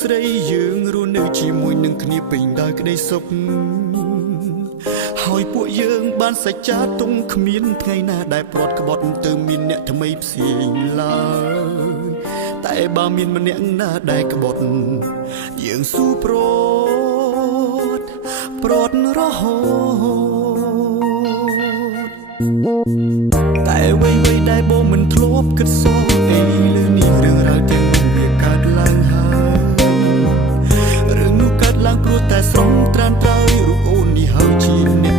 ស្រីយើងរស់នៅជាមួយនឹងគ្នាពេញដោយក្តីសុខហើយពួកយើងបានសច្ចាទុំគ្មានថ្ងៃណាដែលព្រាត់ក្បត់ទៅមានអ្នកថ្មីផ្សេងឡើយតែបើមានម្នាក់ណាដែលក្បត់យើងស៊ូព្រាត់រហូតតែអ្វីដែលបងមិនធ្លាប់គិតសោះអីលើនេះរឿងរ៉ាវទាំងនោះវាកើតឡើងហើយរឿងនោះកើតឡើងព្រោះតែស្រងត្រានត្រើយរូបអូននេះហើយជាអ្នក